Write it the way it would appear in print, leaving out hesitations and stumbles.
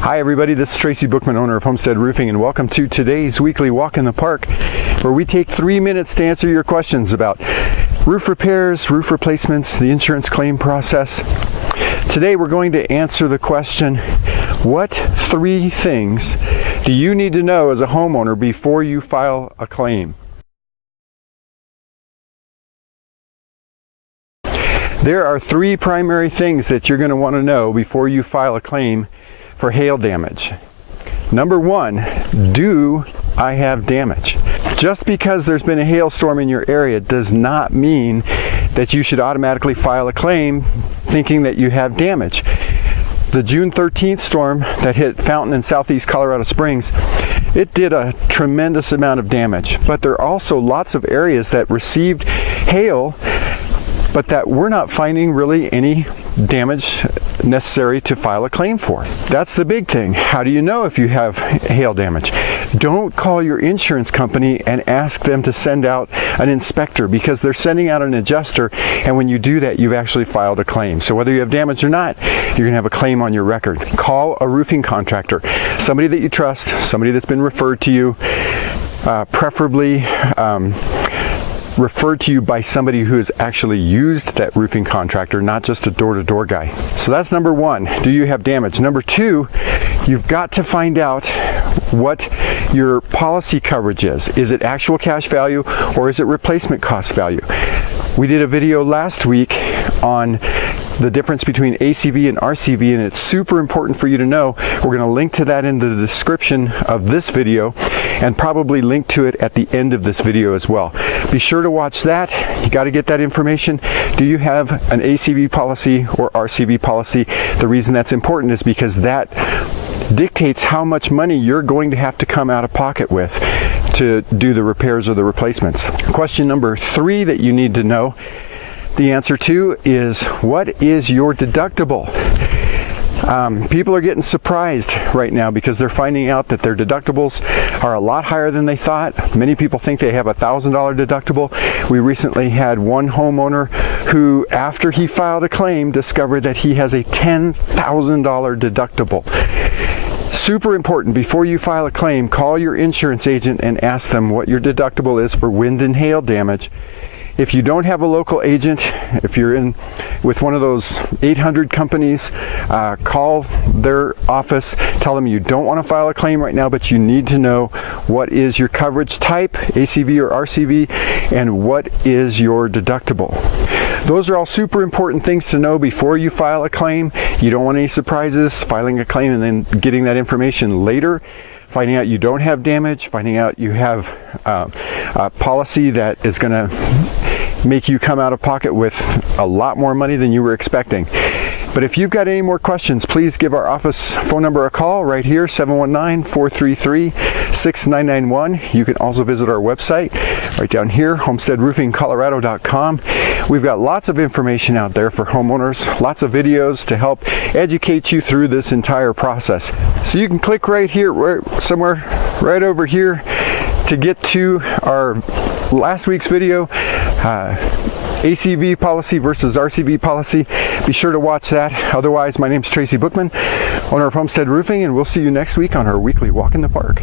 Hi everybody, this is Tracy Bookman, owner of Homestead Roofing, and welcome to today's weekly walk in the park, where we take 3 minutes to answer your questions about roof repairs, roof replacements, the insurance claim process. Today we're going to answer the question, what 3 things do you need to know as a homeowner before you file a claim? There are 3 primary things that you're going to want to know before you file a claim for hail damage. Number 1, do I have damage? Just because there's been a hailstorm in your area does not mean that you should automatically file a claim thinking that you have damage. The June 13th storm that hit Fountain in southeast Colorado Springs, it did a tremendous amount of damage, but there are also lots of areas that received hail but that we're not finding really any damage necessary to file a claim for. That's the big thing. How do you know if you have hail damage? Don't call your insurance company and ask them to send out an inspector, because they're sending out an adjuster, and when you do that, you've actually filed a claim. So whether you have damage or not, you're going to have a claim on your record. Call a roofing contractor, somebody that you trust, somebody that's been referred to you, preferably referred to you by somebody who has actually used that roofing contractor, not just a door-to-door guy. So that's number 1. Do you have damage? Number 2, you've got to find out what your policy coverage is. Is it actual cash value or is it replacement cost value? We did a video last week on the difference between ACV and RCV, and it's super important for you to know. We're going to link to that in the description of this video and probably link to it at the end of this video as well. Be sure to watch that. You got to get that information. Do you have an ACV policy or RCV policy? The reason that's important is because that dictates how much money you're going to have to come out of pocket with to do the repairs or the replacements. Question number 3 that you need to know the answer to is, what is your deductible? People are getting surprised right now because they're finding out that their deductibles are a lot higher than they thought. Many people think they have a $1,000 deductible. We recently had one homeowner who, after he filed a claim, discovered that he has a $10,000 deductible. Super important, before you file a claim, call your insurance agent and ask them what your deductible is for wind and hail damage. If you don't have a local agent, if you're in with one of those 800 companies, call their office, tell them you don't want to file a claim right now, but you need to know what is your coverage type, ACV or RCV, and what is your deductible. Those are all super important things to know before you file a claim. You don't want any surprises, filing a claim and then getting that information later, finding out you don't have damage, finding out you have a policy that is going to make you come out of pocket with a lot more money than you were expecting. But if you've got any more questions, please give our office phone number a call right here, 719-433-6991. You can also visit our website right down here, homesteadroofingcolorado.com. We've got lots of information out there for homeowners, lots of videos to help educate you through this entire process. So you can click right here, somewhere right over here, to get to our last week's video, ACV policy versus RCV policy. Be sure to watch that. Otherwise, my name's Tracy Bookman, owner of Homestead Roofing, and we'll see you next week on our weekly walk in the park.